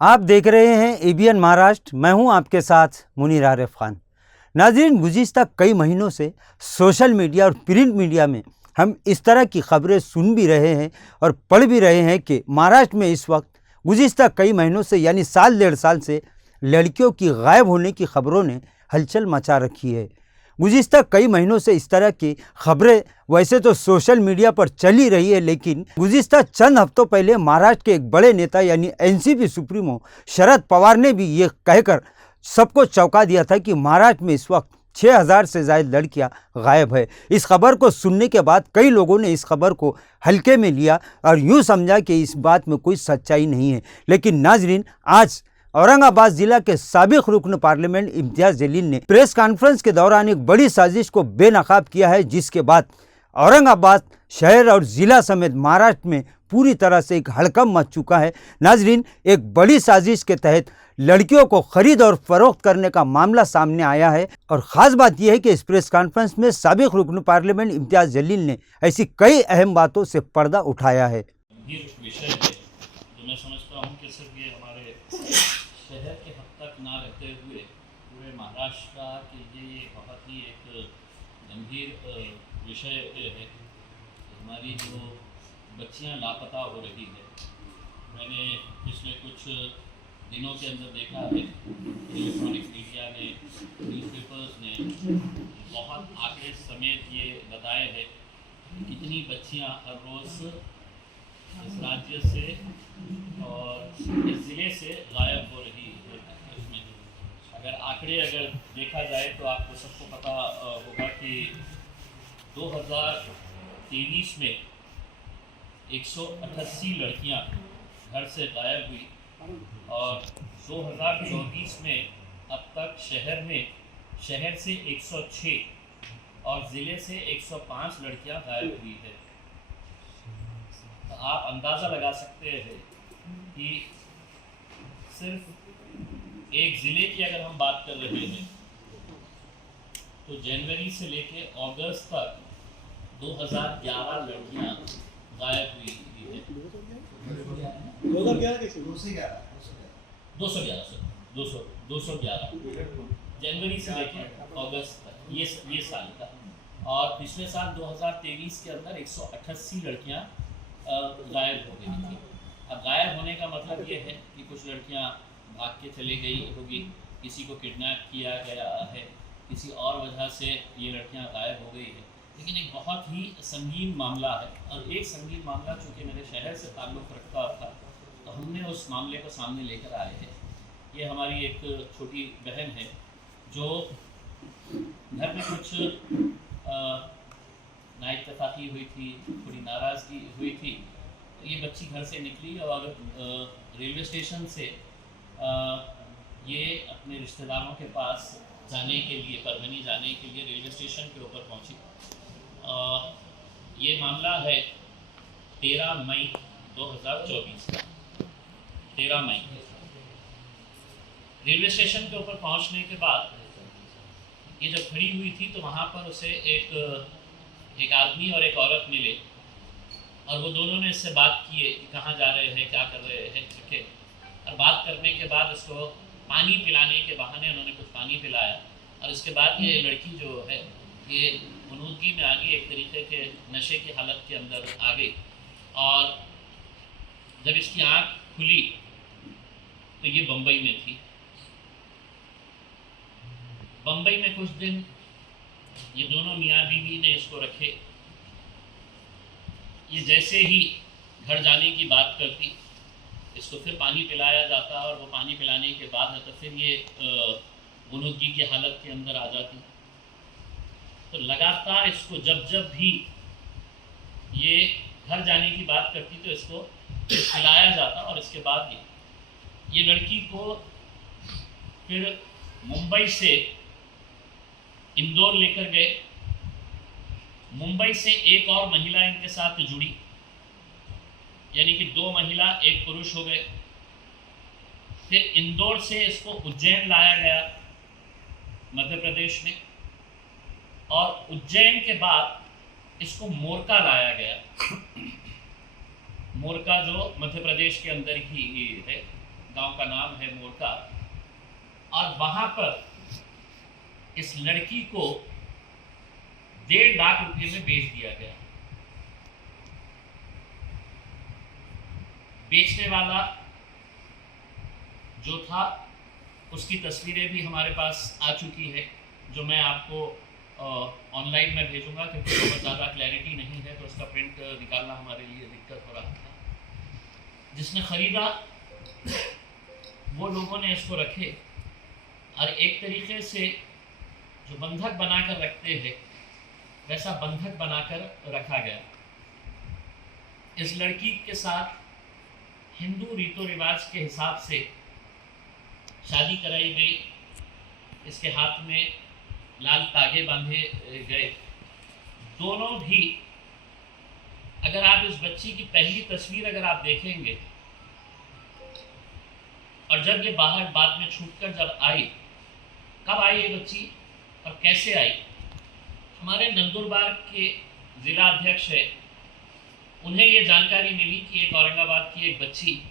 आप देख रहे हैं एबीएन महाराष्ट्र। मैं हूं आपके साथ मुनीर आरिफ खान। नाज़रीन, गुज़िश्ता कई महीनों से सोशल मीडिया और प्रिंट मीडिया में हम इस तरह की खबरें सुन भी रहे हैं और पढ़ भी रहे हैं कि महाराष्ट्र में इस वक्त गुज़िश्ता कई महीनों से यानी साल डेढ़ साल से लड़कियों की गायब होने की खबरों ने हलचल मचा रखी है। गुज़िश्ता कई महीनों से इस तरह की खबरें वैसे तो सोशल मीडिया पर चल ही रही है, लेकिन गुज़िश्ता चंद हफ्तों पहले महाराष्ट्र के एक बड़े नेता यानी एनसीपी सुप्रीमो शरद पवार ने भी ये कहकर सबको चौंका दिया था कि महाराष्ट्र में इस वक्त 6000 से ज़्यादा लड़कियां गायब है। इस खबर को सुनने के बाद कई लोगों ने इस खबर को हल्के में लिया और यूँ समझा कि इस बात में कोई सच्चाई नहीं है। लेकिन नाजरीन, आज औरंगाबाद जिला के साबिक रुकन पार्लियामेंट इम्तियाज जलील ने प्रेस कॉन्फ्रेंस के दौरान एक बड़ी साजिश को बेनकाब किया है, जिसके बाद औरंगाबाद शहर और ज़िला समेत महाराष्ट्र में पूरी तरह से एक हड़कंप मच चुका है। नाजरीन, एक बड़ी साजिश के तहत लड़कियों को खरीद और फरोख्त करने का मामला सामने आया है और ख़ास बात यह है कि इस प्रेस कॉन्फ्रेंस में साबिक रुकन पार्लियामेंट इम्तियाज जलील ने ऐसी कई अहम बातों से पर्दा उठाया है। ये विषय है जो मैं समझता हूँ कि सिर्फ ये हमारे शहर के हद तक ना रहते हुए पूरे महाराष्ट्र का कि ये बहुत ही एक गंभीर विषय है। हमारी जो बच्चियाँ लापता हो रही है, मैंने पिछले कुछ दिनों के अंदर देखा है, इलेक्ट्रॉनिक मीडिया ने, न्यूज़पेपर्स ने बहुत आंकड़े समेत ये बताए हैं कितनी बच्चियाँ हर रोज़ इस राज्य से और इस ज़िले से गायब हो रही है। इसमें अगर देखा जाए तो आपको सबको पता होगा कि 2023 में 188 लड़कियां घर से गायब हुई और 2024 में अब तक शहर से 106 और ज़िले से 105 लड़कियां गायब हुई है। तो आप अंदाज़ा लगा सकते हैं कि सिर्फ एक ज़िले की अगर हम बात कर रहे हैं तो जनवरी से लेके अगस्त तक 2011 लड़कियां गायब हुई है। 211 जनवरी से लेके अगस्त तक ये साल का। और पिछले साल 2023 के अंदर 188 लड़कियां गायब हो गई थी। अब गायब होने का मतलब ये है कि कुछ लड़कियां भाग के चले गई होगी, किसी को किडनैप किया गया है, किसी और वजह से ये लड़कियां गायब हो गई है। लेकिन एक बहुत ही संगीन मामला है और एक संगीन मामला चूँकि मेरे शहर से ताल्लुक़ रखता था तो हमने उस मामले को सामने लेकर आए हैं। ये हमारी एक छोटी बहन है जो घर में कुछ नाइतफाकी हुई थी, थोड़ी नाराज़गी हुई थी। तो ये बच्ची घर से निकली और रेलवे स्टेशन से ये अपने रिश्तेदारों के पास जाने के लिए, परभनी जाने के लिए रेलवे स्टेशन के ऊपर पहुंची। ये मामला है 13 मई 2024 का। 13 मई रेलवे स्टेशन के ऊपर पहुंचने के बाद ये जब खड़ी हुई थी तो वहाँ पर उसे एक आदमी और एक औरत मिले और वो दोनों ने इससे बात किए कि कहाँ जा रहे हैं, क्या कर रहे हैं करके। और बात करने के बाद उसको पानी पिलाने के बहाने उन्होंने कुछ पानी पिलाया और इसके बाद ये लड़की जो है ये मनुदगी में आ गई, एक तरीके के नशे की हालत के अंदर आ गई। और जब इसकी आँख खुली तो ये बम्बई में थी। बम्बई में कुछ दिन ये दोनों मियाँ बीवी ने इसको रखे। ये जैसे ही घर जाने की बात करती, इसको फिर पानी पिलाया जाता और वो पानी पिलाने के बाद तो फिर ये गुनुदगी की हालत के अंदर आ जाती। तो लगातार इसको जब भी ये घर जाने की बात करती तो इसको पिलाया जाता और इसके बाद ये लड़की को फिर मुंबई से इंदौर लेकर गए। मुंबई से एक और महिला इनके साथ जुड़ी, यानी कि 2 महिला 1 पुरुष हो गए। फिर इंदौर से इसको उज्जैन लाया गया मध्य प्रदेश में और उज्जैन के बाद इसको मोरका लाया गया। मोरका जो मध्य प्रदेश के अंदर ही है। गांव का नाम है मोरका, और वहां पर इस लड़की को 1.5 लाख रुपए में बेच दिया गया। बेचने वाला जो था उसकी तस्वीरें भी हमारे पास आ चुकी है, जो मैं आपको ऑनलाइन में भेजूंगा, क्योंकि बहुत ज़्यादा क्लैरिटी नहीं है तो उसका प्रिंट निकालना हमारे लिए दिक्कत हो रहा था। जिसने ख़रीदा वो लोगों ने इसको रखे, और एक तरीके से जो बंधक बनाकर रखते हैं वैसा बंधक बनाकर रखा गया। इस लड़की के साथ हिंदू रीतो रिवाज के हिसाब से शादी कराई गई। इसके हाथ में लाल तागे बांधे गए। दोनों भी, अगर आप इस बच्ची की पहली तस्वीर अगर आप देखेंगे, और जब ये बाहर बाद में छूटकर जब आई, कब आई ये बच्ची और कैसे आई, हमारे नंदुरबार के ज़िला अध्यक्ष है, उन्हें ये जानकारी मिली कि एक औरंगाबाद की एक बच्ची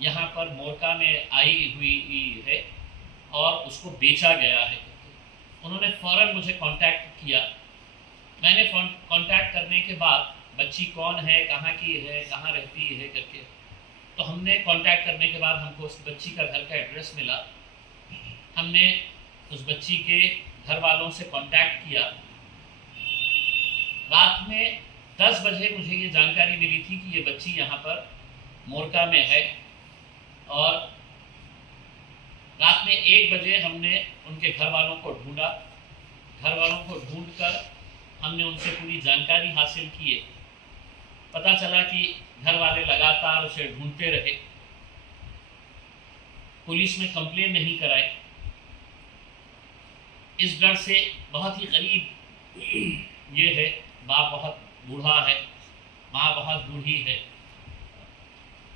यहाँ पर मोरका में आई हुई है और उसको बेचा गया है। उन्होंने फ़ौरन मुझे कांटेक्ट किया। मैंने कांटेक्ट करने के बाद बच्ची कौन है, कहाँ की है, कहाँ रहती है करके, तो हमने कांटेक्ट करने के बाद हमको उस बच्ची का घर का एड्रेस मिला। हमने उस बच्ची के घर वालों से कांटेक्ट किया। रात में 10 बजे मुझे ये जानकारी मिली थी कि ये बच्ची यहाँ पर मोरका में है, और रात में 1 बजे हमने उनके घर वालों को ढूंढा। घर वालों को ढूंढकर हमने उनसे पूरी जानकारी हासिल की। पता चला कि घर वाले लगातार उसे ढूंढते रहे, पुलिस में कंप्लेन नहीं कराई, इस डर से बहुत ही गरीब ये है, बाप बहुत बूढ़ा है, माँ बहुत बूढ़ी है,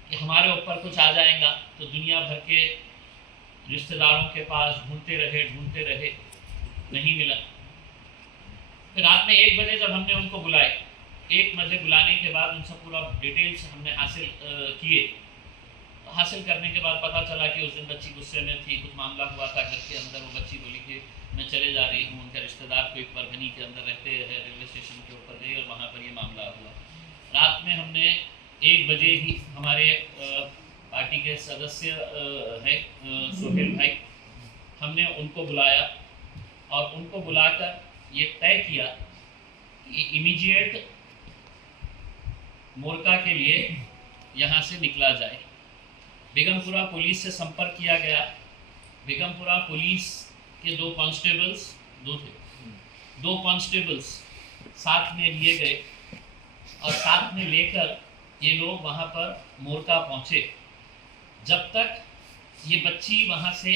कि हमारे ऊपर कुछ आ जाएगा तो दुनिया भर के रिश्तेदारों के पास ढूंढते रहे, नहीं मिला। फिर रात में 1 बजे जब हमने उनको बुलाए, 1 बजे बुलाने के बाद उनसे पूरा डिटेल्स हमने हासिल किए। हासिल करने के बाद पता चला कि उस दिन बच्ची गुस्से में थी, कुछ मामला हुआ था घर के अंदर। वो बच्ची बोली कि मैं चले जा रही हूँ, उनके रिश्तेदार को एक परगनी के अंदर रहते हैं, रेलवे स्टेशन के ऊपर गई और वहाँ पर ये मामला हुआ। रात में हमने 1 बजे ही हमारे पार्टी के सदस्य हैं सोहेल भाई, हमने उनको बुलाया और उनको बुलाकर ये तय किया कि इमीडिएट मोरका के लिए यहाँ से निकला जाए। बेगमपुरा पुलिस से संपर्क किया गया। बेगमपुरा पुलिस के 2 कांस्टेबल्स, 2 कांस्टेबल्स साथ में लिए गए, और साथ में लेकर ये लोग वहाँ पर मोरका पहुँचे। जब तक ये बच्ची वहाँ से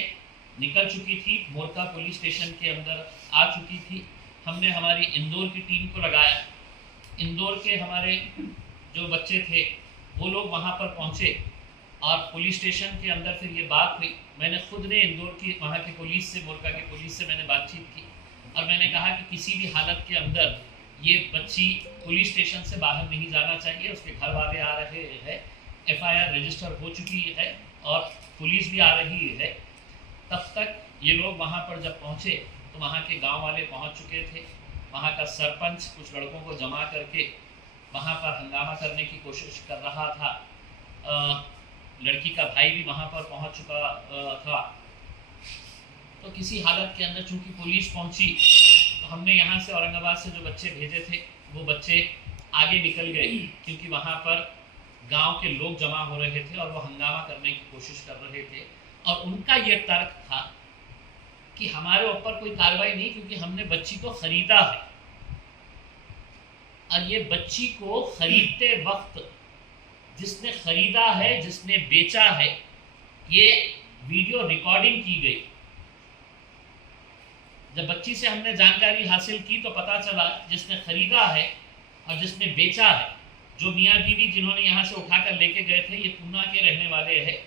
निकल चुकी थी, मोरका पुलिस स्टेशन के अंदर आ चुकी थी, हमने हमारी इंदौर की टीम को लगाया। इंदौर के हमारे जो बच्चे थे वो लोग वहाँ पर पहुँचे, और पुलिस स्टेशन के अंदर फिर ये बात हुई। मैंने खुद ने इंदौर की वहाँ की पुलिस से, मोरका की पुलिस से मैंने बातचीत की, और मैंने कहा कि किसी भी हालत के अंदर ये बच्ची पुलिस स्टेशन से बाहर नहीं जाना चाहिए। उसके घर वाले आ रहे हैं, FIR रजिस्टर हो चुकी है और पुलिस भी आ रही है। तब तक ये लोग वहाँ पर जब पहुँचे तो वहाँ के गांव वाले पहुँच चुके थे। वहाँ का सरपंच कुछ लड़कों को जमा करके वहाँ पर हंगामा करने की कोशिश कर रहा था। लड़की का भाई भी वहाँ पर पहुँच चुका था। तो किसी हालत के अंदर चूँकि पुलिस पहुँची, तो हमने यहाँ से औरंगाबाद से जो बच्चे भेजे थे वो बच्चे आगे निकल गए, क्योंकि वहाँ पर गांव के लोग जमा हो रहे थे और वो हंगामा करने की कोशिश कर रहे थे। और उनका ये तर्क था कि हमारे ऊपर कोई कार्रवाई नहीं, क्योंकि हमने बच्ची को खरीदा है। और ये बच्ची को खरीदते वक्त जिसने खरीदा है, जिसने बेचा है, ये वीडियो रिकॉर्डिंग की गई। जब बच्ची से हमने जानकारी हासिल की तो पता चला जिसने खरीदा है और जिसने बेचा है, जो मियाँ बीवी जिन्होंने यहाँ से उठाकर लेके गए थे, ये पूना के रहने वाले हैं।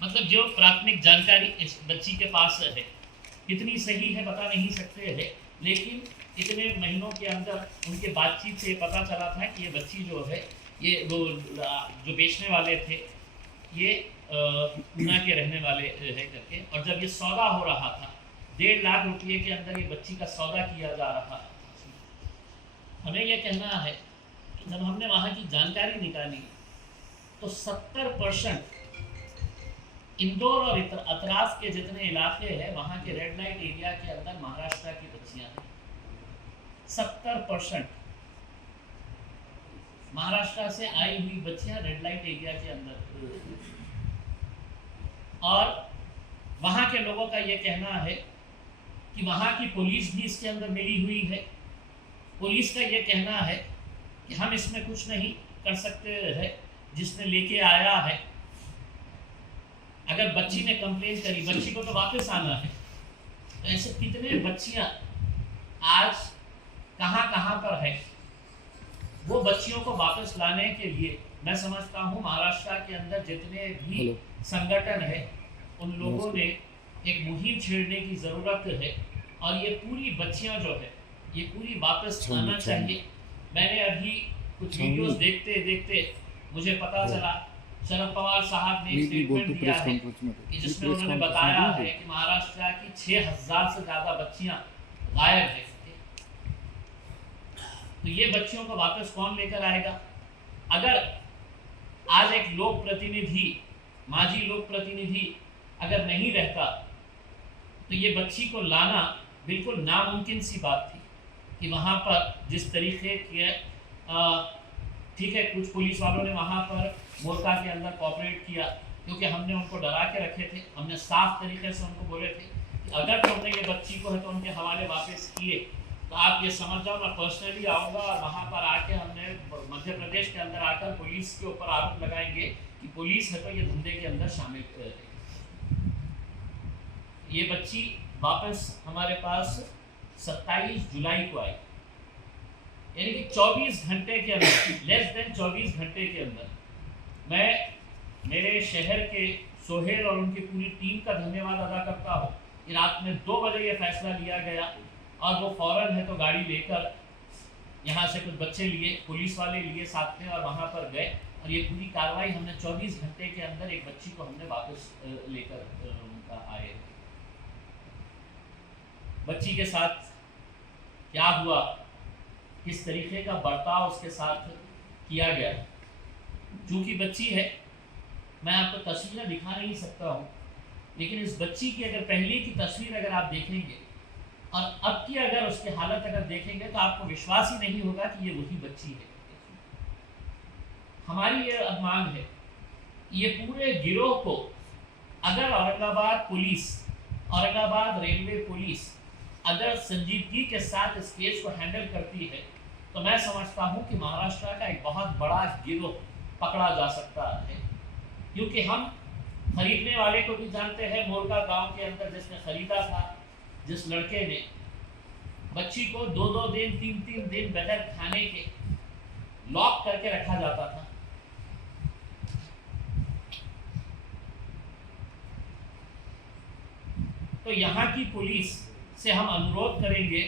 मतलब जो प्राथमिक जानकारी इस बच्ची के पास है, कितनी सही है बता नहीं सकते हैं, लेकिन इतने महीनों के अंदर उनके बातचीत से पता चला था कि ये बच्ची जो है, ये वो जो बेचने वाले थे, ये पूना के रहने वाले है करके, और जब ये सौदा हो रहा था 1.5 लाख रुपये के अंदर ये बच्ची का सौदा किया जा रहा है। हमें यह कहना है कि जब हमने वहाँ की जानकारी निकाली तो 70% इंदौर और अतराफ के जितने इलाके हैं वहाँ के रेड लाइट एरिया के अंदर महाराष्ट्र की बच्चियाँ हैं। 70% महाराष्ट्र से आई हुई बच्चियाँ रेड लाइट एरिया के अंदर, और वहाँ के लोगों का ये कहना है कि वहाँ की पुलिस भी इसके अंदर मिली हुई है। पुलिस का ये कहना है कि हम इसमें कुछ नहीं कर सकते हैं, जिसने लेके आया है, अगर बच्ची ने कंप्लेन करी, बच्ची को तो वापस आना है। तो ऐसे कितने बच्चियां आज कहाँ पर है, वो बच्चियों को वापस लाने के लिए मैं समझता हूँ महाराष्ट्र के अंदर जितने भी संगठन है उन लोगों ने एक मुहिम छेड़ने की ज़रूरत है, और ये पूरी बच्चियां जो है ये पूरी वापस आना चाहिए। मैंने अभी कुछ वीडियोस देखते देखते मुझे पता चला शरद पवार साहब ने स्टेटमेंट दिया है कि जिसमें उन्होंने बताया है कि महाराष्ट्र की 6000 से ज़्यादा बच्चियां गायब है। तो ये बच्चियों को वापस कौन लेकर आएगा? अगर आज एक लोक प्रतिनिधि, माजी लोक प्रतिनिधि अगर नहीं रहता तो ये बच्ची को लाना बिल्कुल नामुमकिन सी बात थी। कि वहाँ पर जिस तरीके के ठीक है, कुछ पुलिस वालों ने वहाँ पर मोर्चा के अंदर कोऑपरेट किया, क्योंकि हमने उनको डरा के रखे थे। हमने साफ तरीके से उनको बोले थे कि अगर तुमने ये बच्ची को है तो उनके हवाले वापस किए तो आप ये समझ जाओ मैं पर्सनली आऊँगा और वहाँ पर आके हमने मध्य प्रदेश के अंदर आकर पुलिस के ऊपर आरोप लगाएंगे कि पुलिस है तो ये धंधे के अंदर शामिल है। ये बच्ची वापस हमारे पास 27 जुलाई को आई, यानी कि 24 घंटे के अंदर, लेस देन 24 घंटे के अंदर। मैं मेरे शहर के सोहेल और उनकी पूरी टीम का धन्यवाद अदा करता हूँ कि रात में 2 बजे ये फैसला लिया गया और वो फौरन है तो गाड़ी लेकर यहाँ से कुछ बच्चे लिए, पुलिस वाले लिए साथ में, और वहाँ पर गए और ये पूरी कार्रवाई हमने 24 घंटे के अंदर एक बच्ची को हमने वापस लेकर उनका आए। बच्ची के साथ क्या हुआ, किस तरीके का बर्ताव उसके साथ किया गया, चूँकि बच्ची है मैं आपको तस्वीरें दिखा नहीं सकता हूँ, लेकिन इस बच्ची की अगर पहले की तस्वीर अगर आप देखेंगे और अब की अगर उसकी हालत अगर देखेंगे तो आपको विश्वास ही नहीं होगा कि ये वही बच्ची है। हमारी ये अब मांग है कि ये पूरे गिरोह को अगर Aurangabad police, Aurangabad railway police अगर संजीदगी के साथ इस केस को हैंडल करती है तो मैं समझता हूँ कि महाराष्ट्र का एक बहुत बड़ा गिरोह पकड़ा जा सकता है। क्योंकि हम खरीदने वाले को भी जानते हैं, मोरका गांव के अंदर जिसने खरीदा था, जिस लड़के ने बच्ची को 2-2 दिन 3-3 दिन बगैर खाने के लॉक करके रखा जाता था। तो यहाँ की पुलिस से हम अनुरोध करेंगे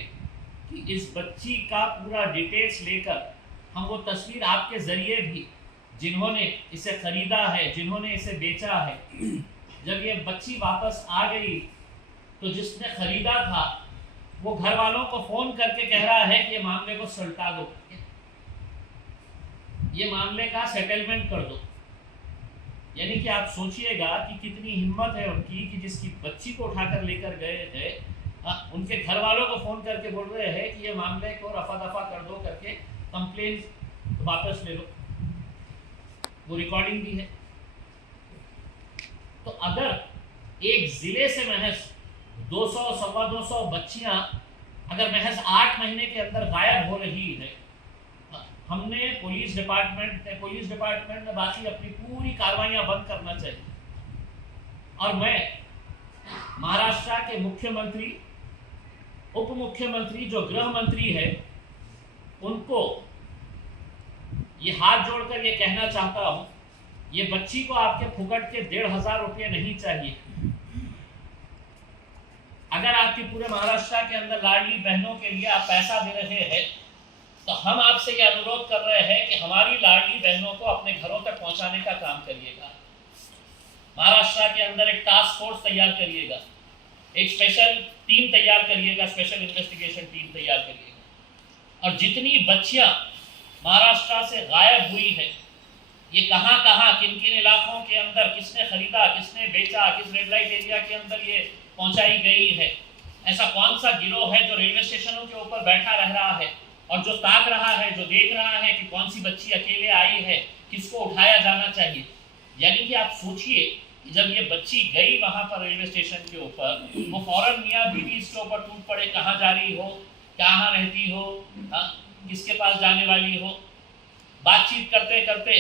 कि इस बच्ची का पूरा डिटेल्स लेकर हम वो तस्वीर आपके जरिए भी, जिन्होंने इसे खरीदा है, जिन्होंने इसे बेचा है, जब ये बच्ची वापस आ गई तो जिसने खरीदा था वो घर वालों को फोन करके कह रहा है कि ये मामले को सुलटा दो, ये मामले का सेटलमेंट कर दो। यानी कि आप सोचिएगा कि कितनी हिम्मत है उनकी कि जिसकी बच्ची को उठाकर लेकर गए थे उनके घर वालों को फोन करके बोल रहे हैं कि ये मामले को रफा दफा कर दो करके, कंप्लेन वापस ले लो। वो रिकॉर्डिंग भी है। तो अगर एक जिले से महज 200-225 बच्चियां अगर महज 8 महीने के अंदर गायब हो रही है, हमने पुलिस डिपार्टमेंट में बाकी अपनी पूरी कार्रवाइयां बंद करना चाहिए। और मैं महाराष्ट्र के मुख्यमंत्री, उप मुख्यमंत्री जो गृह मंत्री है, उनको ये हाथ जोड़कर ये कहना चाहता हूँ, ये बच्ची को आपके फुकट के 1,500 रुपये नहीं चाहिए। अगर आपके पूरे महाराष्ट्र के अंदर लाडली बहनों के लिए आप पैसा दे रहे हैं तो हम आपसे ये अनुरोध कर रहे हैं कि हमारी लाडली बहनों को अपने घरों तक पहुंचाने का काम करिएगा। महाराष्ट्र के अंदर एक टास्क फोर्स तैयार करिएगा, एक स्पेशल टीम तैयार करिएगा, स्पेशल इन्वेस्टिगेशन टीम तैयार करिएगा। और जितनी बच्चियां महाराष्ट्र से गायब हुई है, ये कहाँ कहाँ किन किन इलाकों के अंदर किसने खरीदा, किसने बेचा, किस रेड लाइट एरिया के अंदर ये पहुंचाई गई है, ऐसा कौन सा गिरोह है जो रेलवे स्टेशनों के ऊपर बैठा रह रहा है और जो ताक रहा है, जो देख रहा है कि कौन सी बच्ची अकेले आई है, किसको उठाया जाना चाहिए। यानी कि आप सोचिए कि जब ये बच्ची गई वहां पर रेलवे स्टेशन के ऊपर, वो फौरन मियाँ बीवी इसके ऊपर टूट पड़े, कहाँ जा रही हो, कहाँ रहती हो, किसके पास जाने वाली हो। बातचीत करते करते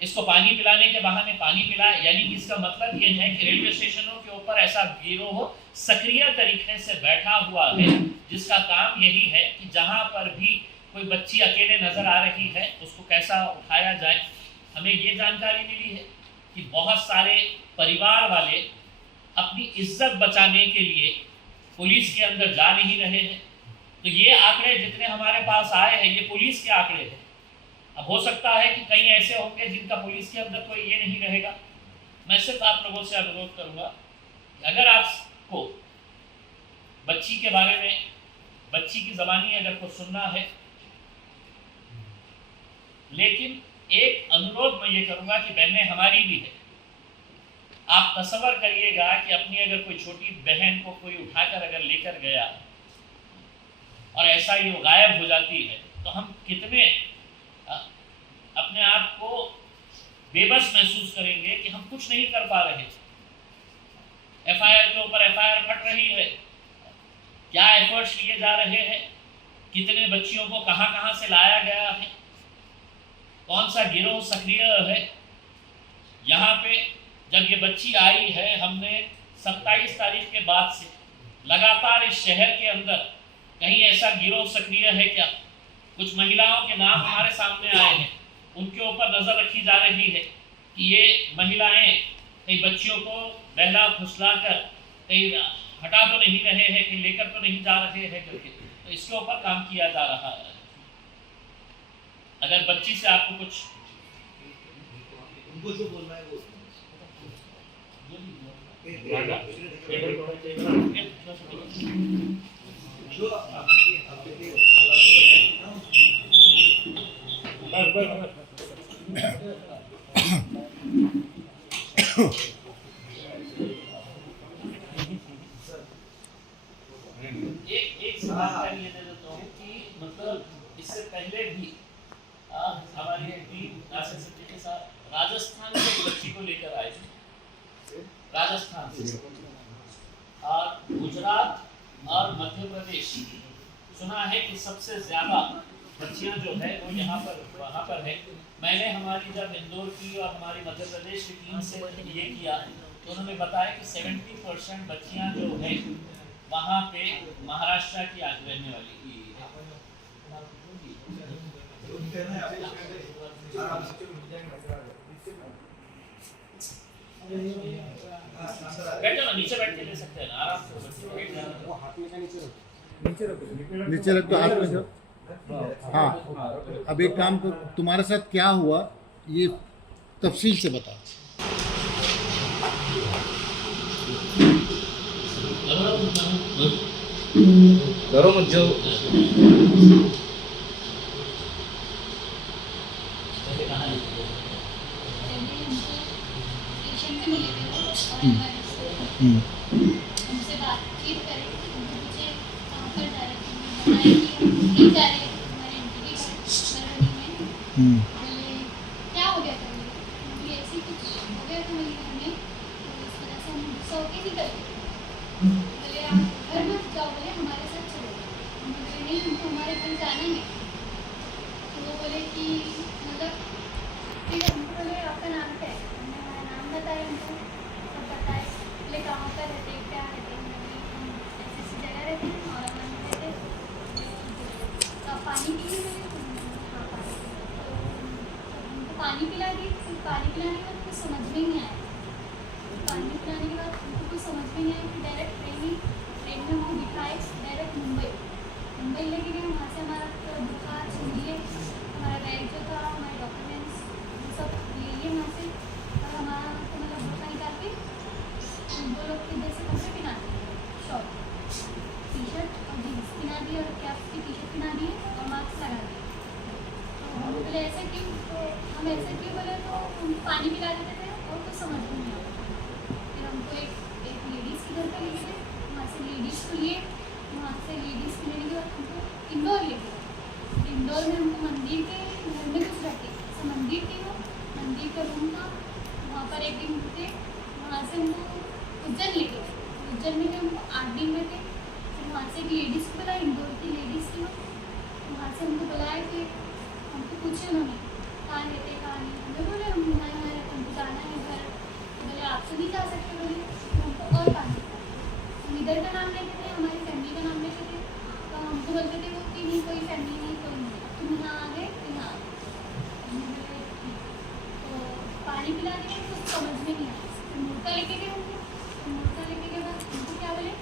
इसको पानी पिलाने के बहाने पानी पिलाए। यानी कि इसका मतलब ये है कि रेलवे स्टेशनों के ऊपर ऐसा गिरोह सक्रिय तरीके से बैठा हुआ है जिसका काम यही है कि जहां पर भी कोई बच्ची अकेले नजर आ रही है उसको कैसा उठाया जाए। हमें ये जानकारी मिली है कि बहुत सारे परिवार वाले अपनी इज्जत बचाने के लिए पुलिस के अंदर जा नहीं रहे हैं। तो ये आंकड़े जितने हमारे पास आए हैं ये पुलिस के आंकड़े हैं। अब हो सकता है कि कई ऐसे होंगे जिनका पुलिस के अंदर कोई ये नहीं रहेगा। मैं सिर्फ आप लोगों से अनुरोध करूंगा कि अगर आपको बच्ची के बारे में, बच्ची की ज़बानी अगर कुछ सुनना है, लेकिन एक अनुरोध मैं ये करूंगा कि बहनें हमारी भी है, आप तसव्वुर करिएगा कि अपनी अगर कोई छोटी बहन को कोई उठाकर अगर लेकर गया और ऐसा ही वो गायब हो जाती है तो हम कितने अपने आप को बेबस महसूस करेंगे कि हम कुछ नहीं कर पा रहे। एफआईआर के ऊपर एफआईआर फट रही है, क्या एफर्ट्स लिए जा रहे हैं, कितने बच्चियों को कहां कहां से लाया गया है, कौन सा गिरोह सक्रिय है। यहाँ पे जब ये बच्ची आई है, हमने 27 तारीख के बाद से लगातार इस शहर के अंदर कहीं ऐसा गिरोह सक्रिय है क्या। कुछ महिलाओं के नाम हमारे सामने आए हैं, उनके ऊपर नजर रखी जा रही है कि ये महिलाएं कई बच्चियों को बहला फुसला कर कहीं हटा तो नहीं रहे हैं, कहीं लेकर तो नहीं जा रहे हैं करके, तो इसके ऊपर काम किया जा रहा है। अगर बच्ची से आपको कुछ उनको जो बोलना है वो एक सवाल ये दे देता हूँ कि मतलब इससे पहले भी हमारी टीम नासिर सिद्दीकी के साथ राजस्थान से एक बच्ची को लेकर आए थे, राजस्थान से, और गुजरात और मध्य प्रदेश सुना है कि सबसे ज्यादा बच्चियां जो है वो यहाँ पर वहाँ पर है। मैंने हमारी जब इंदौर की और हमारी मध्य प्रदेश की टीम से ये किया तो उन्होंने बताया कि 70% बच्चियां जो है वहाँ पे महाराष्ट्र की रहने वाली है। बैठो ना, नीचे बैठ के ले सकते हैं ना, आराम से नीचे रख दो, हाथ में जो। हाँ, अब एक काम करो, तुम्हारे साथ क्या हुआ ये तफसील से बता। करो मत जाओ। हमसे बातचीत करें मुझे कहाँ पर डायरेक्ट हमारे बोले क्या हो गया था, मुझे ऐसे कुछ हो गया था मेरे घर में, तो इस वजह से हम गुस्सा होकर निकल गए। बोले आप घर मत जाओ, बोले हमारे साथ चलो। हम बोले नहीं, हमको हमारे घर जाना है। तो वो बोले कि मतलब ठीक है। हमको बोले आपका नाम क्या है, हमने हमारा नाम बताया, हमको सब बताए। बोले कहाँ पर रहते, क्या रहते, हम ऐसी जगह रहते हैं और हम रहते तो आप पानी पिए। हाँ पानी। तो हमको पानी पिला दी। फिर पानी पिलाने के बाद कुछ समझ में नहीं आया। पानी पिलाने के बाद हमको कुछ समझ में नहीं आया। फिर डायरेक्ट ट्रेन में हमको दिखाए डायरेक्ट मुंबई लेके गए। वहाँ से हमारा बुखार लिए, हमारा बैग जो था, हमारे डॉक्यूमेंट्स सब ले लिए वहाँ से, और हमारा मतलब बुखार निकाल हम ऐसे क्यों बोले तो हम पानी पिला देते थे और कुछ समझ में नहीं आता। फिर हमको एक लेडीज़ के घर पे ले गए, वहाँ से लेडीज़ को लिए, वहाँ से लेडीज़ को लेने के बाद हमको इंदौर ले गए। इंदौर में हमको मंदिर के घर में कुछ रखे, ऐसा मंदिर थी, वो मंदिर का रूम था, वहाँ पर एक दिन रुके। वहाँ से हमको उज्जैन ले गए, उज्जैन में हमको 8 दिन में थे। फिर वहाँ से एक लेडीज़ को बुलाया, इंदौर की लेडीज़ थी वो, वहाँ से हमको बुलाया। फिर हमको पूछे उन्होंने कहाँ रहते कहाँ नहीं, हमें बोले हम यहाँ यहाँ रहते, हमको जाना है घर। तो बोले आपसे नहीं जा सकते, बोले तो हमको और कहाँ हम इधर का नाम लेते थे, हमारी फैमिली का नाम लेते थे। तो हमको बोलते थे वो कि नहीं कोई फैमिली नहीं, कोई नहीं, तुम यहाँ आ गए तो यहाँ आ गए। हमने बोले ठीक। तो पानी पिला के कुछ समझ में नहीं आया। फिर मुर्गा लेके गए हमको, तो मुर्गा लेके के बाद हमको क्या बोले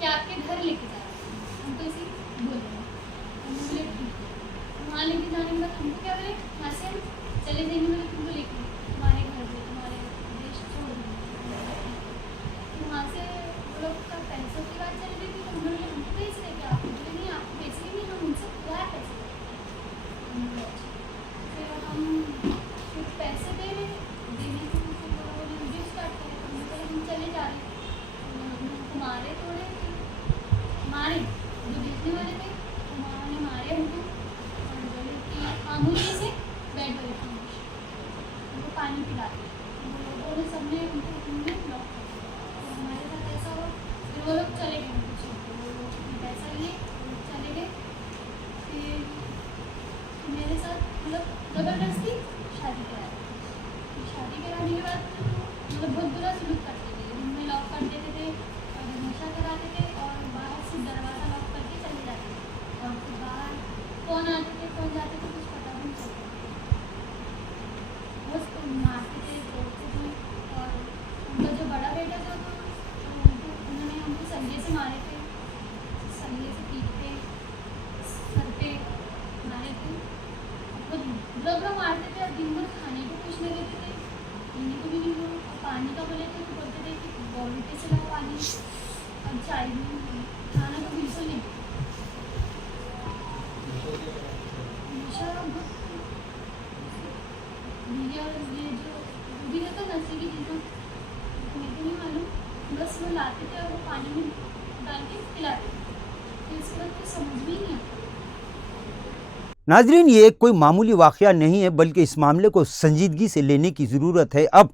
कि आपके घर लेके जा रहे हैं, हमको ऐसे बोल रहे हैं। हमने बोले ठीक है। वहाँ लेके जाने के बाद हमको क्या बोले यहाँ से हम चले जाएंगे, बोले तुमको लेके तुम्हारे घर पे तुम्हारे देश छोड़ देंगे। तो वहाँ से वो लोग का पैसों की बात चल रही थी, तो हम बोले हमको बेच रहे क्या? बोले नहीं आपको बेच रही नहीं, हम उनसे उधार पैसे लेंगे। फिर हम फिर पैसे दे रहे, देने से फिर वो बोले वीडियो स्टार्ट करें, हमने बोले हम चले जा रहे हैं। हमको मारे थोड़े, मारे जो बेचने वाले थे उन्होंने मारे हमको और बोले कि खामोशी से बैठ गए, खामोशी हमको पानी पिला दिया। वो लोगों ने सबने हमको रूम में लॉक कर दिया। तो हमारे साथ ऐसा हुआ। फिर वो लोग चले गए, हमको छोड़ के वो लोग पैसा लिए, वो लोग चले गए। फिर मेरे साथ मतलब ज़बरदस्ती शादी कराई। शादी कराने के बाद मतलब बहुत बुरा सलूक करते थे, रूम में लॉक कर देते थे और नशा कराते थे और बाहर से दरवाज़ा लॉक करके चले जाते थे। और फिर बाहर कौन आते थे कौन जाते थे कुछ पता भी नहीं चलता। बस मारते थे, तोड़ते थे। और उनका जो बड़ा बेटा था तो उन्होंने हमको सरिये से मारे थे, सरिये से पीट पे सर पे मारे थे। बहुत बुरा मारते थे और दिन भर खाने को कुछ नहीं देते थे, पीने को भी नहीं दो। पानी का बोले थे तो बोलते थे कि बोलते से लो पानी, और चाय भी नहीं, खाना तो बिल्कुल नहीं। हमेशा मेरे और ये जो भी रहता नशे की चीज़ों मेरे को नहीं मालूम, बस वो लाते थे और वो पानी में डाल के पिलाते थे। तो इसके बाद कुछ समझ भी नहीं आता। नाजरीन, ये कोई मामूली वाक़या नहीं है, बल्कि इस मामले को संजीदगी से लेने की ज़रूरत है। अब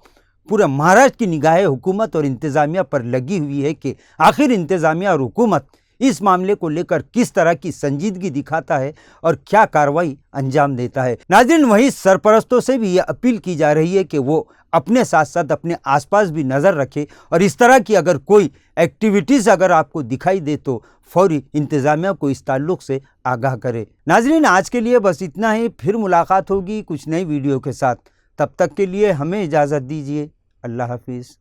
पूरा महाराष्ट्र की निगाहें हुकूमत और इंतज़ामिया पर लगी हुई है कि आखिर इंतज़ामिया और हुकूमत इस मामले को लेकर किस तरह की संजीदगी दिखाता है और क्या कार्रवाई अंजाम देता है। नाज़रीन, वहीं सरपरस्तों से भी ये अपील की जा रही है कि वो अपने साथ साथ अपने आसपास भी नज़र रखें और इस तरह की अगर कोई एक्टिविटीज़ अगर आपको दिखाई दे तो फौरी इंतज़ामिया को इस ताल्लुक़ से आगाह करें। नाज़रीन, आज के लिए बस इतना ही, फिर मुलाकात होगी कुछ नई वीडियो के साथ। तब तक के लिए हमें इजाज़त दीजिए। अल्लाह हाफिज़।